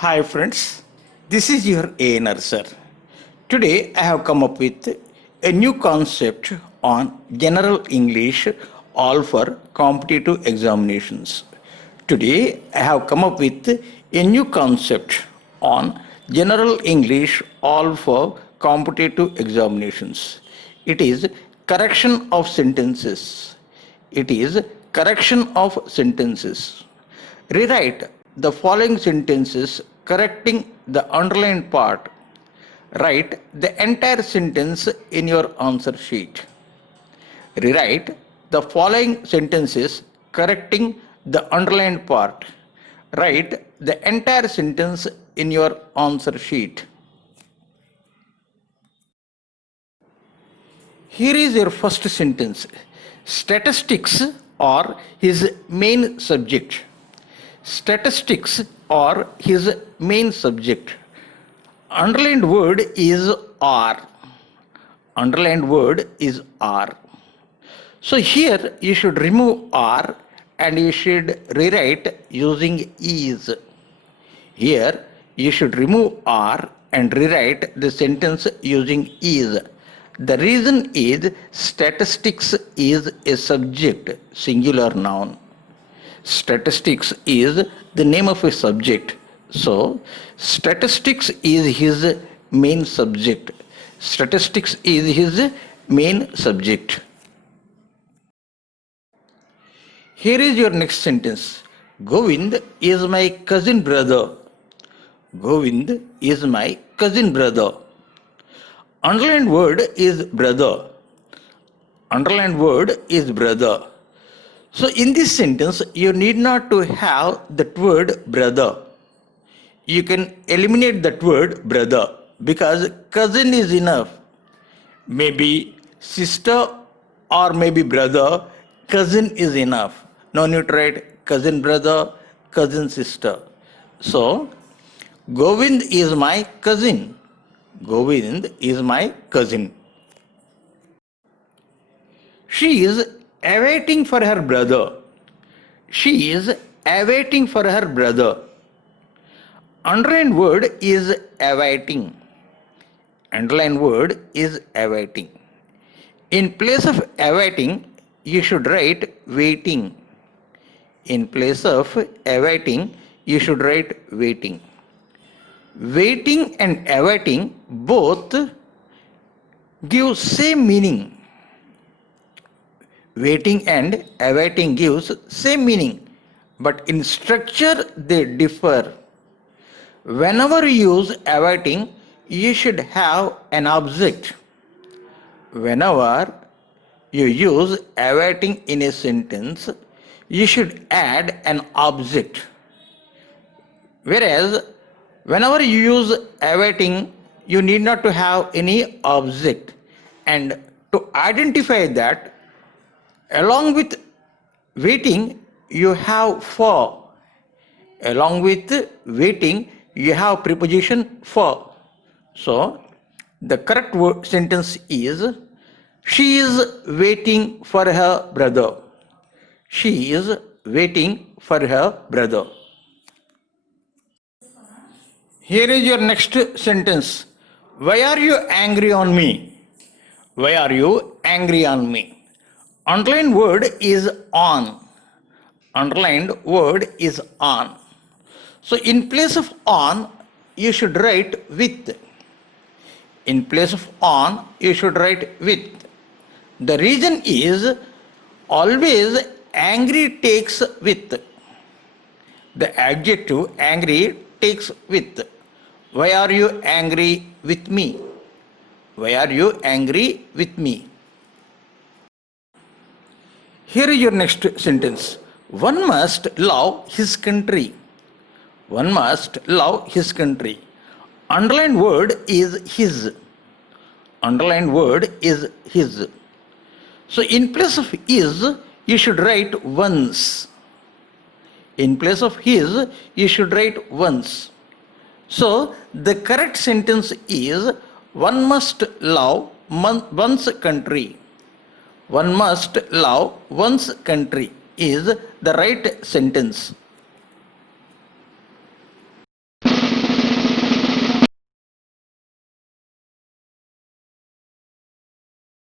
Hi friends, this is your ANR sir. Today I have come up with a new concept on general English all for competitive examinations. Today I have come up with a new concept on general English all for competitive examinations. It is correction of sentences. It is correction of sentences. Rewrite the following sentences correcting the underlined part. Write the entire sentence in your answer sheet. Rewrite the following sentences correcting the underlined part. Write the entire sentence in your answer sheet. Here is your first sentence. Statistics are his main subject. Statistics are his main subject. Underlined word is are. Underlined word is are. So here you should remove are and you should rewrite using is. Here you should remove are and rewrite the sentence using is. The reason is statistics is a subject, singular noun. Statistics is the name of a subject. So, statistics is his main subject. Statistics is his main subject. Here is your next sentence. Govind is my cousin brother. Govind is my cousin brother. Underlined word is brother. Underlined word is brother. So in this sentence, you need not to have that word brother. You can eliminate that word brother because cousin is enough. Maybe sister or maybe brother, cousin is enough. No need to write cousin brother, cousin sister. So Govind is my cousin. Govind is my cousin. She is awaiting for her brother. She is awaiting for her brother. Underlined word is awaiting. Underlined word is awaiting. In place of awaiting, you should write waiting. In place of awaiting, you should write waiting. Waiting and awaiting both give same meaning. Waiting and awaiting gives same meaning, but in structure they differ. Whenever you use awaiting, you should have an object. Whenever you use awaiting in a sentence, you should add an object. Whereas, whenever you use awaiting, you need not to have any object. And to identify that, along with waiting, you have for. Along with waiting, you have preposition for. So, the correct sentence is, she is waiting for her brother. She is waiting for her brother. Here is your next sentence. Why are you angry on me? Why are you angry on me? Underlined word is on. Underlined word is on. So in place of on, you should write with. In place of on, you should write with. The reason is always angry takes with. The adjective angry takes with. Why are you angry with me? Why are you angry with me? Here is your next sentence. One must love his country. One must love his country. Underlined word is his. Underlined word is his. So in place of is, you should write once. In place of his, you should write once. So the correct sentence is one must love one's country. One must love one's country is the right sentence.